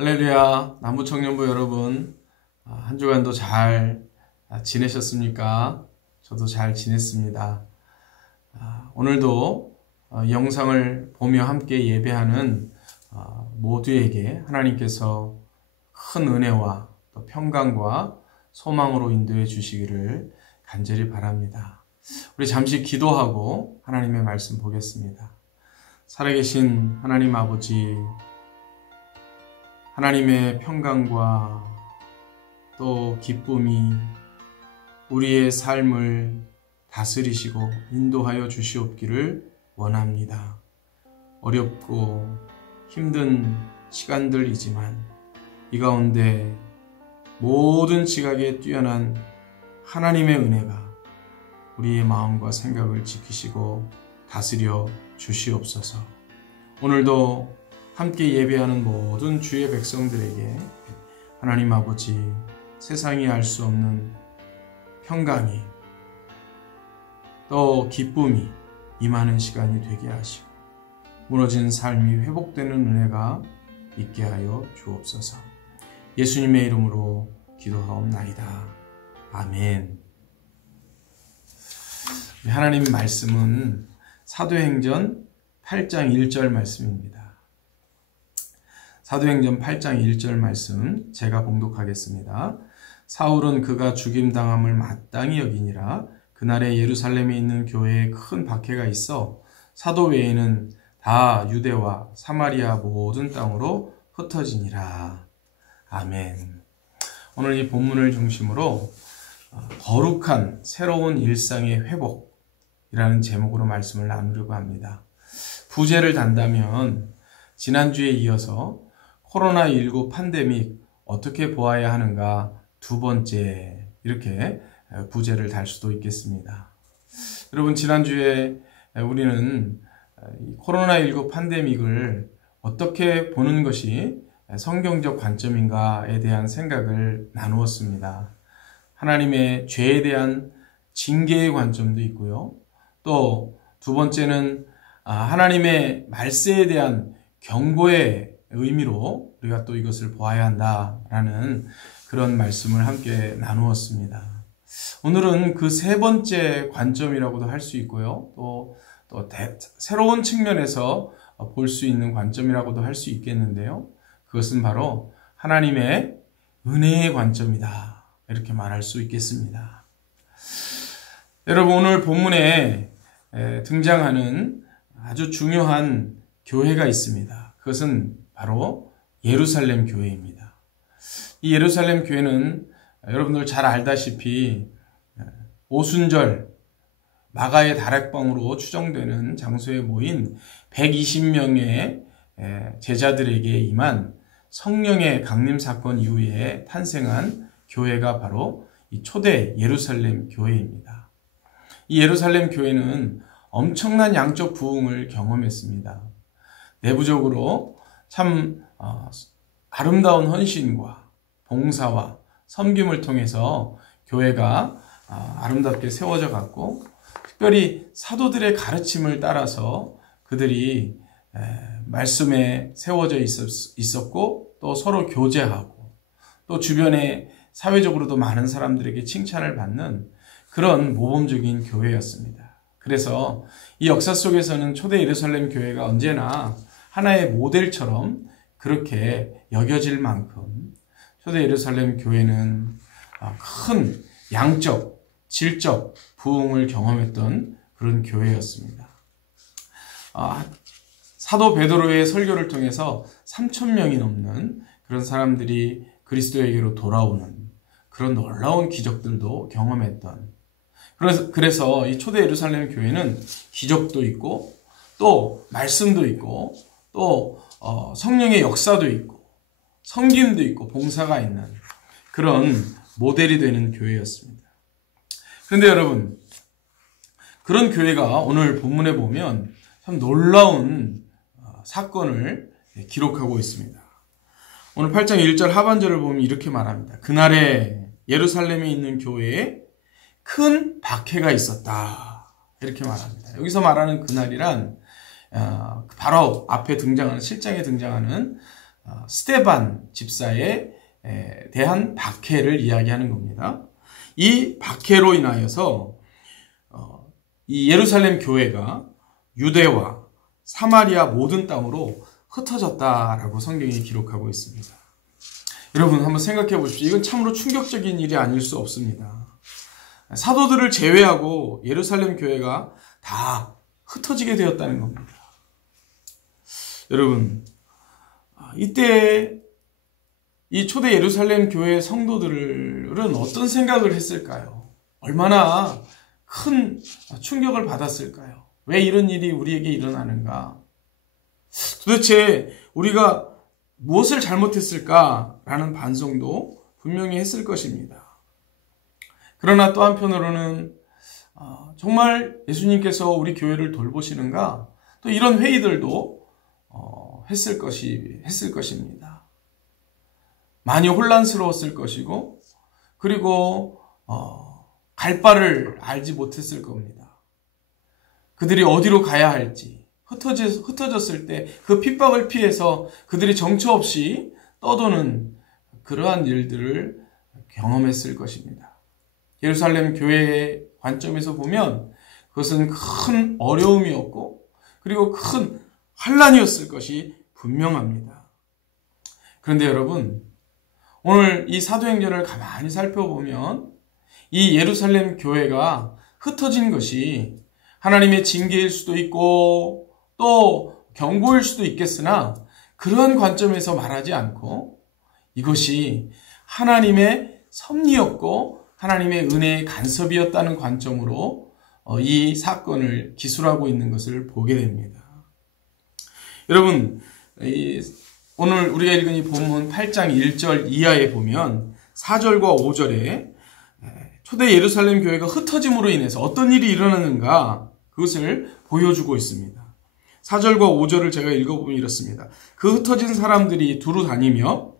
할렐루야, 남부청년부 여러분, 한 주간도 잘 지내셨습니까? 저도 잘 지냈습니다. 오늘도 영상을 보며 함께 예배하는 모두에게 하나님께서 큰 은혜와 또 평강과 소망으로 인도해 주시기를 간절히 바랍니다. 우리 잠시 기도하고 하나님의 말씀 보겠습니다. 살아계신 하나님 아버지, 하나님의 평강과 또 기쁨이 우리의 삶을 다스리시고 인도하여 주시옵기를 원합니다. 어렵고 힘든 시간들이지만 이 가운데 모든 지각에 뛰어난 하나님의 은혜가 우리의 마음과 생각을 지키시고 다스려 주시옵소서. 오늘도 함께 예배하는 모든 주의 백성들에게 하나님 아버지 세상이 알 수 없는 평강이 또 기쁨이 임하는 시간이 되게 하시고 무너진 삶이 회복되는 은혜가 있게 하여 주옵소서. 예수님의 이름으로 기도하옵나이다. 아멘. 하나님 말씀은 사도행전 8장 1절 말씀입니다. 사도행전 8장 1절 말씀 제가 봉독하겠습니다. 사울은 그가 죽임당함을 마땅히 여기니라. 그날에 예루살렘에 있는 교회에 큰 박해가 있어 사도 외에는 다 유대와 사마리아 모든 땅으로 흩어지니라. 아멘. 오늘 이 본문을 중심으로 거룩한 새로운 일상의 회복이라는 제목으로 말씀을 나누려고 합니다. 부제를 단다면 지난주에 이어서 코로나19 팬데믹 어떻게 보아야 하는가 두 번째 이렇게 부제를 달 수도 있겠습니다. 여러분, 지난주에 우리는 코로나19 팬데믹을 어떻게 보는 것이 성경적 관점인가에 대한 생각을 나누었습니다. 하나님의 죄에 대한 징계의 관점도 있고요. 또 두 번째는 하나님의 말세에 대한 경고의 의미로 우리가 또 이것을 보아야 한다라는 그런 말씀을 함께 나누었습니다. 오늘은 그 세 번째 관점이라고도 할 수 있고요. 또 새로운 측면에서 볼 수 있는 관점이라고도 할 수 있겠는데요. 그것은 바로 하나님의 은혜의 관점이다. 이렇게 말할 수 있겠습니다. 여러분, 오늘 본문에 등장하는 아주 중요한 교회가 있습니다. 그것은 바로 예루살렘 교회입니다. 이 예루살렘 교회는 여러분들 잘 알다시피 오순절 마가의 다락방으로 추정되는 장소에 모인 120명의 제자들에게 임한 성령의 강림 사건 이후에 탄생한 교회가 바로 이 초대 예루살렘 교회입니다. 이 예루살렘 교회는 엄청난 양적 부흥을 경험했습니다. 내부적으로 참 아름다운 헌신과 봉사와 섬김을 통해서 교회가 아름답게 세워져 갔고, 특별히 사도들의 가르침을 따라서 그들이 말씀에 세워져 있었고, 또 서로 교제하고, 또 주변에 사회적으로도 많은 사람들에게 칭찬을 받는 그런 모범적인 교회였습니다. 그래서 이 역사 속에서는 초대 예루살렘 교회가 언제나 하나의 모델처럼 그렇게 여겨질 만큼 초대 예루살렘 교회는 큰 양적, 질적 부흥을 경험했던 그런 교회였습니다. 사도 베드로의 설교를 통해서 3,000명이 넘는 그런 사람들이 그리스도에게로 돌아오는 그런 놀라운 기적들도 경험했던, 그래서 이 초대 예루살렘 교회는 기적도 있고 또 말씀도 있고 또 성령의 역사도 있고 섬김도 있고 봉사가 있는 그런 모델이 되는 교회였습니다. 그런데 여러분, 그런 교회가 오늘 본문에 보면 참 놀라운 사건을 기록하고 있습니다. 오늘 8장 1절 하반절을 보면 이렇게 말합니다. 그날에 예루살렘에 있는 교회에 큰 박해가 있었다. 이렇게 말합니다. 여기서 말하는 그날이란 바로 앞에 등장하는, 실장에 등장하는 스데반 집사에 대한 박해를 이야기하는 겁니다. 이 박해로 인하여서 이 예루살렘 교회가 유대와 사마리아 모든 땅으로 흩어졌다라고 성경이 기록하고 있습니다. 여러분 한번 생각해 보십시오. 이건 참으로 충격적인 일이 아닐 수 없습니다. 사도들을 제외하고 예루살렘 교회가 다 흩어지게 되었다는 겁니다. 여러분, 이때 이 초대 예루살렘 교회 성도들은 어떤 생각을 했을까요? 얼마나 큰 충격을 받았을까요? 왜 이런 일이 우리에게 일어나는가? 도대체 우리가 무엇을 잘못했을까라는 반성도 분명히 했을 것입니다. 그러나 또 한편으로는 정말 예수님께서 우리 교회를 돌보시는가? 또 이런 회의들도 했을 것입니다. 많이 혼란스러웠을 것이고, 그리고 갈 바를 알지 못했을 겁니다. 그들이 어디로 가야 할지, 흩어졌을 때 그 핍박을 피해서 그들이 정처 없이 떠도는 그러한 일들을 경험했을 것입니다. 예루살렘 교회의 관점에서 보면 그것은 큰 어려움이었고, 그리고 큰 환란이었을 것이 분명합니다. 그런데 여러분, 오늘 이 사도행전을 가만히 살펴보면 이 예루살렘 교회가 흩어진 것이 하나님의 징계일 수도 있고 또 경고일 수도 있겠으나 그러한 관점에서 말하지 않고 이것이 하나님의 섭리였고 하나님의 은혜의 간섭이었다는 관점으로 이 사건을 기술하고 있는 것을 보게 됩니다. 여러분, 오늘 우리가 읽은 이 본문 8장 1절 이하에 보면 4절과 5절에 초대 예루살렘 교회가 흩어짐으로 인해서 어떤 일이 일어나는가 그것을 보여주고 있습니다. 4절과 5절을 제가 읽어보면 이렇습니다. 그 흩어진 사람들이 두루 다니며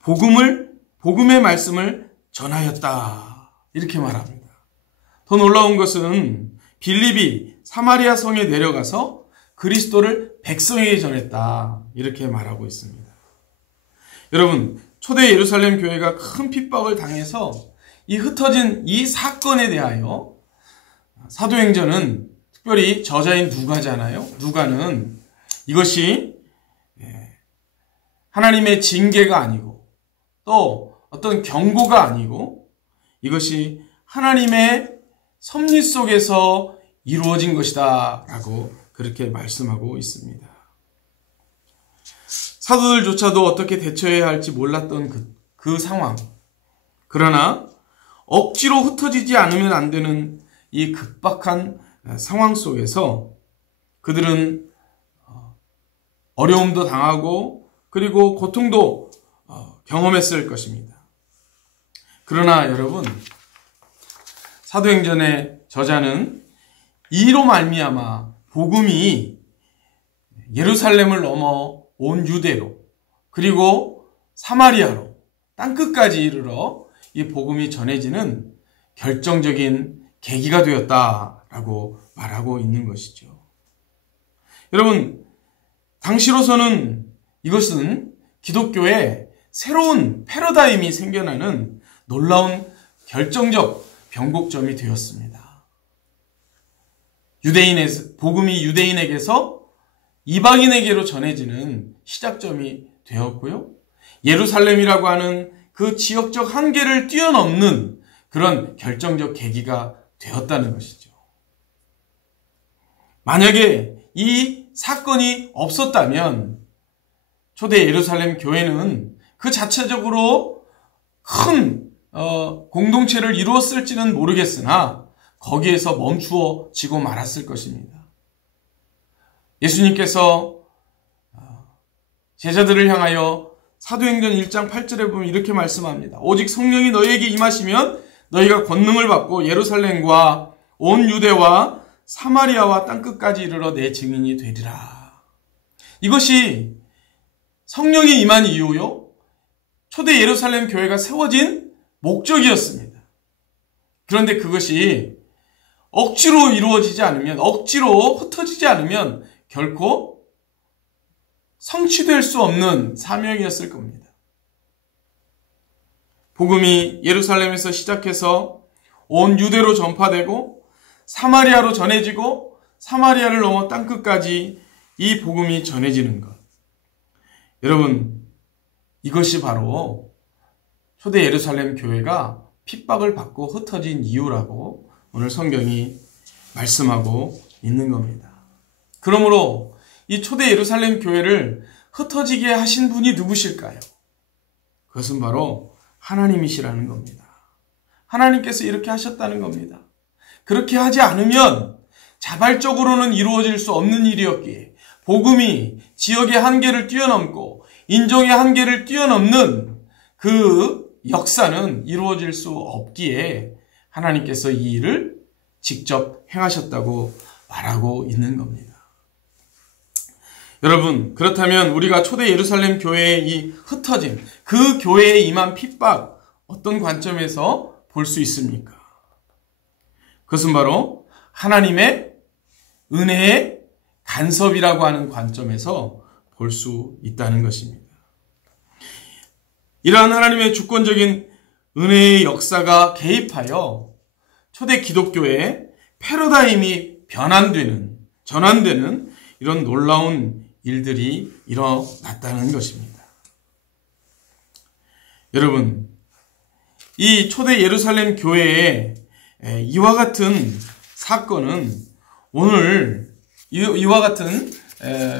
복음의 말씀을 전하였다. 이렇게 말합니다. 더 놀라운 것은 빌립이 사마리아 성에 내려가서 그리스도를 백성에게 전했다. 이렇게 말하고 있습니다. 여러분, 초대 예루살렘 교회가 큰 핍박을 당해서 이 흩어진 이 사건에 대하여 사도행전은 특별히 저자인 누가잖아요. 누가는 이것이 하나님의 징계가 아니고 또 어떤 경고가 아니고 이것이 하나님의 섭리 속에서 이루어진 것이다 라고 그렇게 말씀하고 있습니다. 사도들조차도 어떻게 대처해야 할지 몰랐던 그 상황. 그러나 억지로 흩어지지 않으면 안 되는 이 급박한 상황 속에서 그들은 어려움도 당하고 그리고 고통도 경험했을 것입니다. 그러나 여러분, 사도행전의 저자는 이로 말미암아 복음이 예루살렘을 넘어 온 유대로 그리고 사마리아로 땅끝까지 이르러 이 복음이 전해지는 결정적인 계기가 되었다라고 말하고 있는 것이죠. 여러분, 당시로서는 이것은 기독교의 새로운 패러다임이 생겨나는 놀라운 결정적 변곡점이 되었습니다. 복음이 유대인에게서 이방인에게로 전해지는 시작점이 되었고요. 예루살렘이라고 하는 그 지역적 한계를 뛰어넘는 그런 결정적 계기가 되었다는 것이죠. 만약에 이 사건이 없었다면 초대 예루살렘 교회는 그 자체적으로 큰 공동체를 이루었을지는 모르겠으나 거기에서 멈추어지고 말았을 것입니다. 예수님께서 제자들을 향하여 사도행전 1장 8절에 보면 이렇게 말씀합니다. 오직 성령이 너희에게 임하시면 너희가 권능을 받고 예루살렘과 온 유대와 사마리아와 땅끝까지 이르러 내 증인이 되리라. 이것이 성령이 임한 이유요, 초대 예루살렘 교회가 세워진 목적이었습니다. 그런데 그것이 억지로 이루어지지 않으면, 억지로 흩어지지 않으면 결코 성취될 수 없는 사명이었을 겁니다. 복음이 예루살렘에서 시작해서 온 유대로 전파되고 사마리아로 전해지고 사마리아를 넘어 땅끝까지 이 복음이 전해지는 것. 여러분, 이것이 바로 초대 예루살렘 교회가 핍박을 받고 흩어진 이유라고 오늘 성경이 말씀하고 있는 겁니다. 그러므로 이 초대 예루살렘 교회를 흩어지게 하신 분이 누구실까요? 그것은 바로 하나님이시라는 겁니다. 하나님께서 이렇게 하셨다는 겁니다. 그렇게 하지 않으면 자발적으로는 이루어질 수 없는 일이었기에 복음이 지역의 한계를 뛰어넘고 인종의 한계를 뛰어넘는 그 역사는 이루어질 수 없기에 하나님께서 이 일을 직접 행하셨다고 말하고 있는 겁니다. 여러분, 그렇다면 우리가 초대 예루살렘 교회의 이 흩어짐, 그 교회에 임한 핍박, 어떤 관점에서 볼 수 있습니까? 그것은 바로 하나님의 은혜의 간섭이라고 하는 관점에서 볼 수 있다는 것입니다. 이러한 하나님의 주권적인 은혜의 역사가 개입하여 초대 기독교의 패러다임이 전환되는 이런 놀라운 일들이 일어났다는 것입니다. 여러분, 이 초대 예루살렘 교회의 이와 같은 사건은 오늘 이와 같은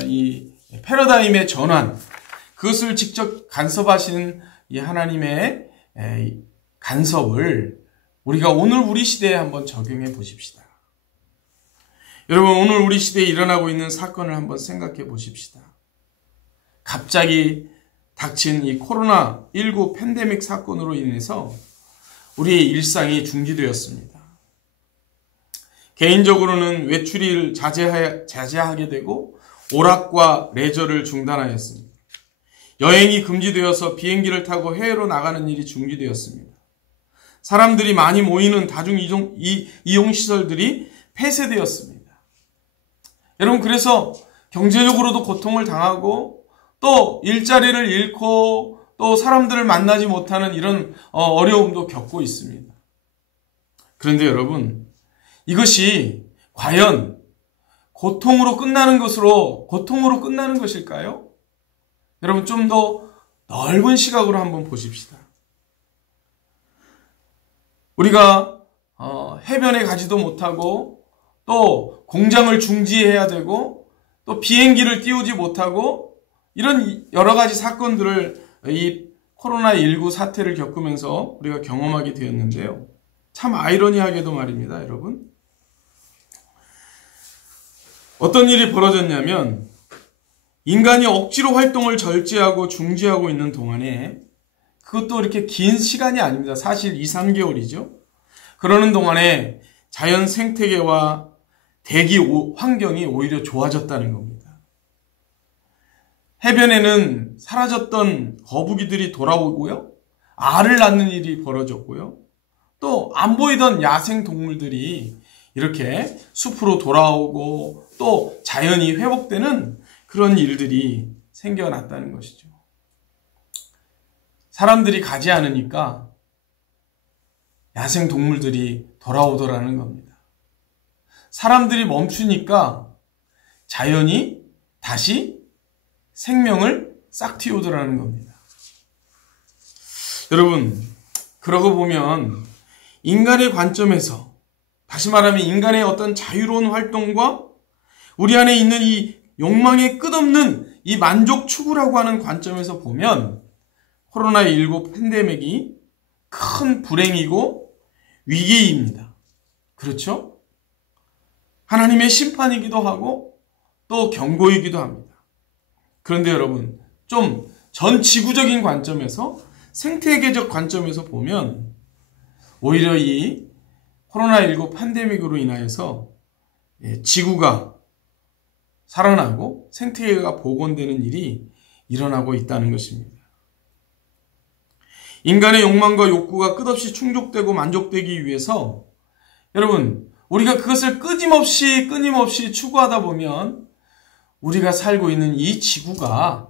이 패러다임의 전환, 그것을 직접 간섭하신 이 하나님의 간섭을 우리가 오늘 우리 시대에 한번 적용해 보십시다. 여러분, 오늘 우리 시대에 일어나고 있는 사건을 한번 생각해 보십시다. 갑자기 닥친 이 코로나19 팬데믹 사건으로 인해서 우리의 일상이 중지되었습니다. 개인적으로는 외출을 자제하게 되고 오락과 레저를 중단하였습니다. 여행이 금지되어서 비행기를 타고 해외로 나가는 일이 중지되었습니다. 사람들이 많이 모이는 다중 이용시설들이 폐쇄되었습니다. 여러분, 그래서 경제적으로도 고통을 당하고 또 일자리를 잃고 또 사람들을 만나지 못하는 이런 어려움도 겪고 있습니다. 그런데 여러분, 이것이 과연 고통으로 끝나는 것일까요? 여러분, 좀 더 넓은 시각으로 한번 보십시다. 우리가 해변에 가지도 못하고 또 공장을 중지해야 되고 또 비행기를 띄우지 못하고 이런 여러 가지 사건들을 이 코로나19 사태를 겪으면서 우리가 경험하게 되었는데요. 참 아이러니하게도 말입니다, 여러분. 어떤 일이 벌어졌냐면 인간이 억지로 활동을 절제하고 중지하고 있는 동안에, 그것도 이렇게 긴 시간이 아닙니다. 사실 2, 3개월이죠. 그러는 동안에 자연 생태계와 대기 환경이 오히려 좋아졌다는 겁니다. 해변에는 사라졌던 거북이들이 돌아오고요. 알을 낳는 일이 벌어졌고요. 또 안 보이던 야생 동물들이 이렇게 숲으로 돌아오고 또 자연이 회복되는 그런 일들이 생겨났다는 것이죠. 사람들이 가지 않으니까 야생 동물들이 돌아오더라는 겁니다. 사람들이 멈추니까 자연이 다시 생명을 싹 틔우더라는 겁니다. 여러분, 그러고 보면 인간의 관점에서, 다시 말하면 인간의 어떤 자유로운 활동과 우리 안에 있는 이 욕망의 끝없는 이 만족 추구라고 하는 관점에서 보면 코로나19 팬데믹이 큰 불행이고 위기입니다. 그렇죠? 하나님의 심판이기도 하고 또 경고이기도 합니다. 그런데 여러분, 좀 전 지구적인 관점에서, 생태계적 관점에서 보면 오히려 이 코로나19 팬데믹으로 인하여서 지구가 살아나고 생태계가 복원되는 일이 일어나고 있다는 것입니다. 인간의 욕망과 욕구가 끝없이 충족되고 만족되기 위해서, 여러분, 우리가 그것을 끊임없이 추구하다 보면 우리가 살고 있는 이 지구가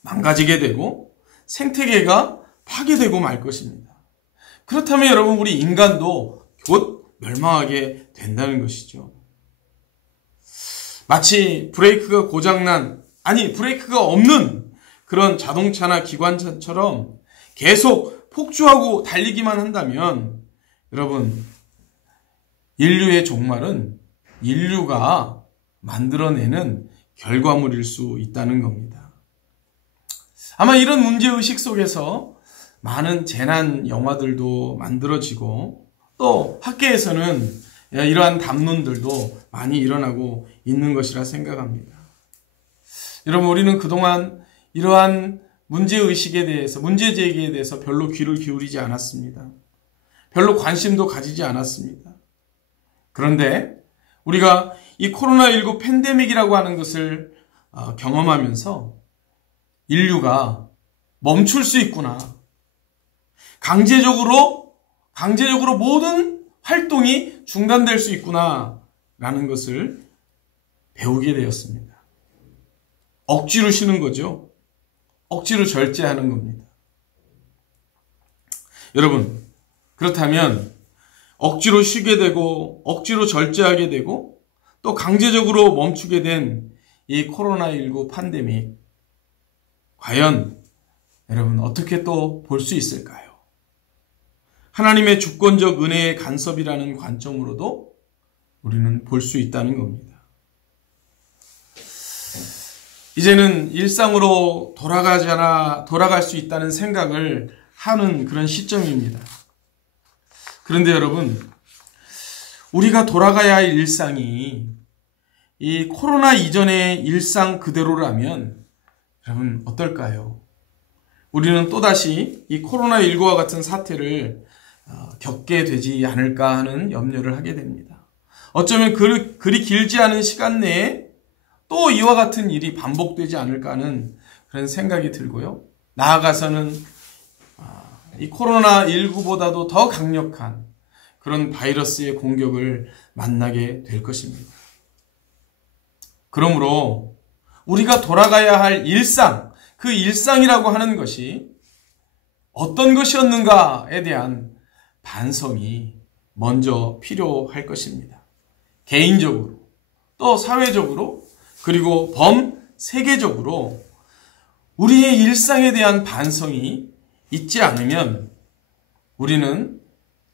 망가지게 되고 생태계가 파괴되고 말 것입니다. 그렇다면 여러분, 우리 인간도 곧 멸망하게 된다는 것이죠. 마치 브레이크가 고장난, 아니 브레이크가 없는 그런 자동차나 기관차처럼 계속 폭주하고 달리기만 한다면 여러분, 인류의 종말은 인류가 만들어내는 결과물일 수 있다는 겁니다. 아마 이런 문제의식 속에서 많은 재난 영화들도 만들어지고 또 학계에서는 이러한 담론들도 많이 일어나고 있는 것이라 생각합니다. 여러분, 우리는 그동안 이러한 문제의식에 대해서, 문제제기에 대해서 별로 귀를 기울이지 않았습니다. 별로 관심도 가지지 않았습니다. 그런데 우리가 이 코로나19 팬데믹이라고 하는 것을 경험하면서 인류가 멈출 수 있구나. 강제적으로 모든 활동이 중단될 수 있구나 라는 것을 배우게 되었습니다. 억지로 쉬는 거죠. 억지로 절제하는 겁니다. 여러분, 그렇다면 억지로 쉬게 되고 억지로 절제하게 되고 또 강제적으로 멈추게 된 이 코로나19 팬데믹, 과연 여러분 어떻게 또 볼 수 있을까요? 하나님의 주권적 은혜의 간섭이라는 관점으로도 우리는 볼 수 있다는 겁니다. 이제는 일상으로 돌아갈 수 있다는 생각을 하는 그런 시점입니다. 그런데 여러분, 우리가 돌아가야 할 일상이 이 코로나 이전의 일상 그대로라면 여러분 어떨까요? 우리는 또다시 이 코로나19와 같은 사태를 겪게 되지 않을까 하는 염려를 하게 됩니다. 어쩌면 그리 길지 않은 시간 내에 또 이와 같은 일이 반복되지 않을까 하는 그런 생각이 들고요. 나아가서는 이 코로나19보다도 더 강력한 그런 바이러스의 공격을 만나게 될 것입니다. 그러므로 우리가 돌아가야 할 일상, 그 일상이라고 하는 것이 어떤 것이었는가에 대한 반성이 먼저 필요할 것입니다. 개인적으로, 또 사회적으로, 그리고 범세계적으로 우리의 일상에 대한 반성이 있지 않으면 우리는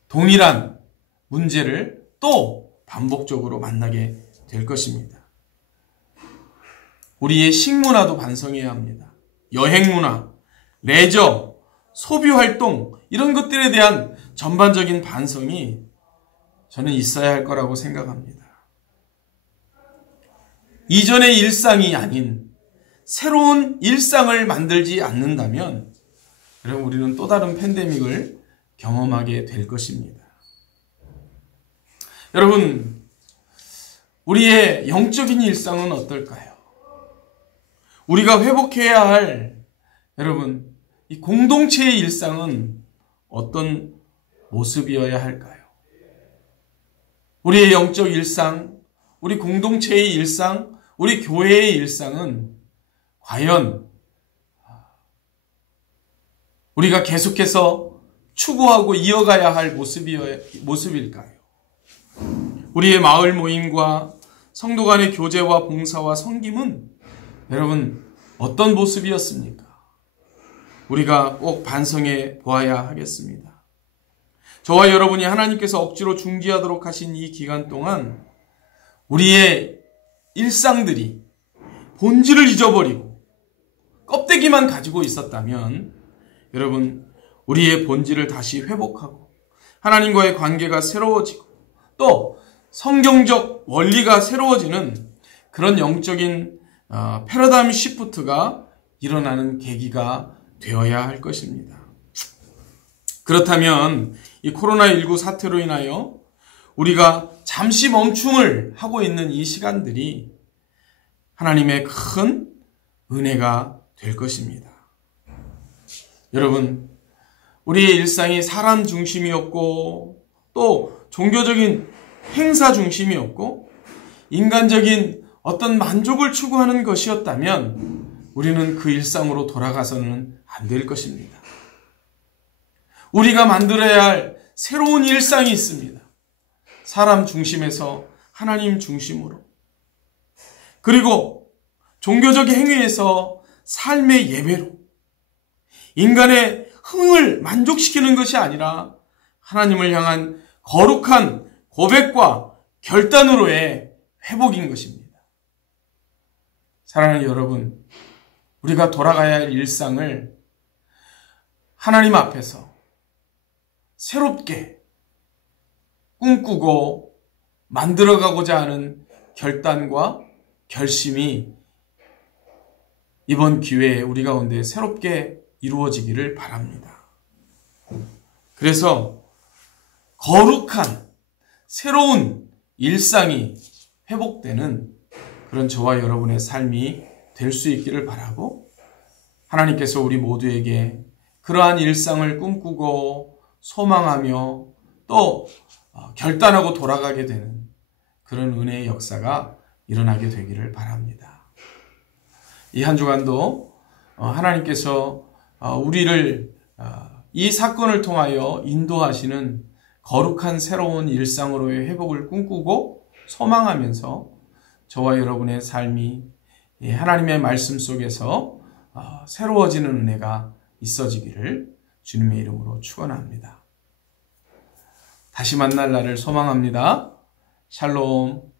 동일한 문제를 또 반복적으로 만나게 될 것입니다. 우리의 식문화도 반성해야 합니다. 여행문화, 레저, 소비활동, 이런 것들에 대한 전반적인 반성이 저는 있어야 할 거라고 생각합니다. 이전의 일상이 아닌 새로운 일상을 만들지 않는다면 여러분, 우리는 또 다른 팬데믹을 경험하게 될 것입니다. 여러분, 우리의 영적인 일상은 어떨까요? 우리가 회복해야 할 여러분, 이 공동체의 일상은 어떤 모습이어야 할까요? 우리의 영적 일상, 우리 공동체의 일상, 우리 교회의 일상은 과연 우리가 계속해서 추구하고 이어가야 할 모습일까요? 우리의 마을 모임과 성도 간의 교제와 봉사와 섬김은 여러분 어떤 모습이었습니까? 우리가 꼭 반성해 보아야 하겠습니다. 저와 여러분이 하나님께서 억지로 중지하도록 하신 이 기간 동안 우리의 일상들이 본질을 잊어버리고 껍데기만 가지고 있었다면 여러분, 우리의 본질을 다시 회복하고 하나님과의 관계가 새로워지고 또 성경적 원리가 새로워지는 그런 영적인 패러다임 시프트가 일어나는 계기가 되어야 할 것입니다. 그렇다면 이 코로나19 사태로 인하여 우리가 잠시 멈춤을 하고 있는 이 시간들이 하나님의 큰 은혜가 될 것입니다. 여러분, 우리의 일상이 사람 중심이었고 또 종교적인 행사 중심이었고 인간적인 어떤 만족을 추구하는 것이었다면 우리는 그 일상으로 돌아가서는 안 될 것입니다. 우리가 만들어야 할 새로운 일상이 있습니다. 사람 중심에서 하나님 중심으로. 그리고 종교적 행위에서 삶의 예배로. 인간의 흥을 만족시키는 것이 아니라 하나님을 향한 거룩한 고백과 결단으로의 회복인 것입니다. 사랑하는 여러분, 우리가 돌아가야 할 일상을 하나님 앞에서 새롭게 꿈꾸고 만들어가고자 하는 결단과 결심이 이번 기회에 우리 가운데 새롭게 이루어지기를 바랍니다. 그래서 거룩한 새로운 일상이 회복되는 그런 저와 여러분의 삶이 될 수 있기를 바라고, 하나님께서 우리 모두에게 그러한 일상을 꿈꾸고 소망하며 또 결단하고 돌아가게 되는 그런 은혜의 역사가 일어나게 되기를 바랍니다. 이 한 주간도 하나님께서 우리를 이 사건을 통하여 인도하시는 거룩한 새로운 일상으로의 회복을 꿈꾸고 소망하면서 저와 여러분의 삶이 하나님의 말씀 속에서 새로워지는 은혜가 있어지기를 주님의 이름으로 축원합니다. 다시 만날 날을 소망합니다. 샬롬.